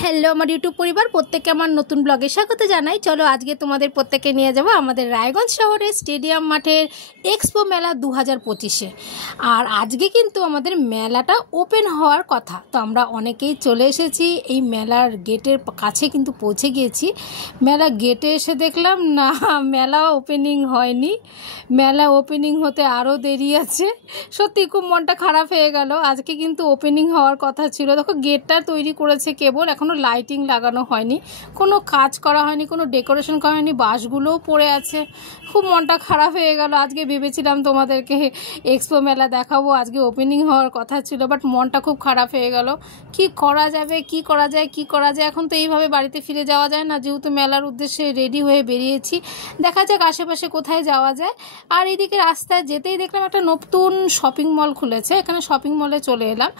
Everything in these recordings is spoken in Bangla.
হ্যালো আমার ইউটিউব পরিবার, প্রত্যেককে আমার নতুন ব্লগে স্বাগত জানাই। চলো আজকে তোমাদের প্রত্যেককে নিয়ে যাব আমাদের রায়গঞ্জ শহরের স্টেডিয়াম মাঠের এক্সপো মেলা 2025-এ। আর আজকে কিন্তু আমাদের মেলাটা ওপেন হওয়ার কথা, তো আমরা অনেকেই চলে এসেছি। এই মেলার গেটের কাছে কিন্তু পৌঁছে গিয়েছি। মেলা গেটে এসে দেখলাম না, মেলা ওপেনিং হয়নি। মেলা ওপেনিং হতে আরও দেরি আছে। সত্যি খুব মনটা খারাপ হয়ে গেল। আজকে কিন্তু ওপেনিং হওয়ার কথা ছিল। দেখো গেটটা তৈরি করেছে কেবল, এখনও লাইটিং লাগানো হয়নি, কোনো কাজ করা হয়নি, কোনো ডেকোরেশন করা হয়নি, বাঁশগুলোও পড়ে আছে। খুব মনটা খারাপ হয়ে গেল। আজকে ভেবেছিলাম তোমাদেরকে এক্সপো মেলা দেখাবো, আজকে ওপেনিং হওয়ার কথা ছিল, বাট মনটা খুব খারাপ হয়ে গেল। কি করা যাবে, কি করা যায়, কি করা যায়। এখন তো এইভাবে বাড়িতে ফিরে যাওয়া যায় না, যেহেতু মেলার উদ্দেশ্যে রেডি হয়ে বেরিয়েছি। দেখা যাক আশেপাশে কোথায় যাওয়া যায়। আর এইদিকে রাস্তায় যেতেই দেখলাম একটা নতুন শপিং মল খুলেছে। এখানে শপিং মলে চলে এলাম।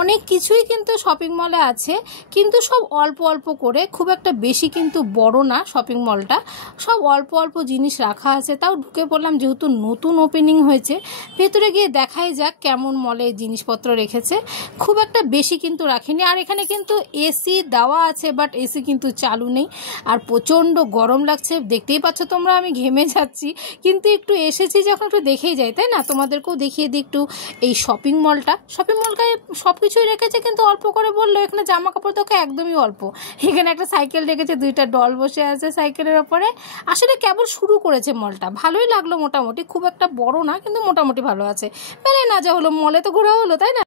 অনেক কিছুই কিন্তু শপিং মলে আছে, কিন্তু সব অল্প অল্প করে, খুব একটা বেশি কিন্তু বড় না শপিং মলটা। সব অল্প অল্প জিনিস রাখা আছে। তাও ঢুকে পড়লাম, যেহেতু নতুন ওপেনিং হয়েছে। ভেতরে গিয়ে দেখাই যাক কেমন মলে জিনিসপত্র রেখেছে। খুব একটা বেশি কিন্তু রাখিনি। আর এখানে কিন্তু এসি দেওয়া আছে, বাট এসি কিন্তু চালু নেই। আর প্রচণ্ড গরম লাগছে, দেখতেই পাচ্ছ তোমরা, আমি ঘেমে যাচ্ছি। কিন্তু একটু এসেছি যখন, একটু দেখেই যাই, তাই না? তোমাদেরকেও দেখিয়ে দিই একটু এই শপিং মলটা। শপিং মলটায় সব কিছুই রেখেছে, কিন্তু অল্প করে বললো। এখানে জামা কাপড় দেখো একদমই অল্প। এখানে একটা সাইকেল রেখেছে, দুইটা ডল বসে আছে সাইকেলের ওপরে। আসলে কেবল শুরু করেছে মলটা, ভালোই লাগলো মোটামুটি। খুব একটা বড় না, কিন্তু মোটামুটি ভালো আছে। মেলায় না যা হলো, মলে তো ঘোরা হলো, তাই না?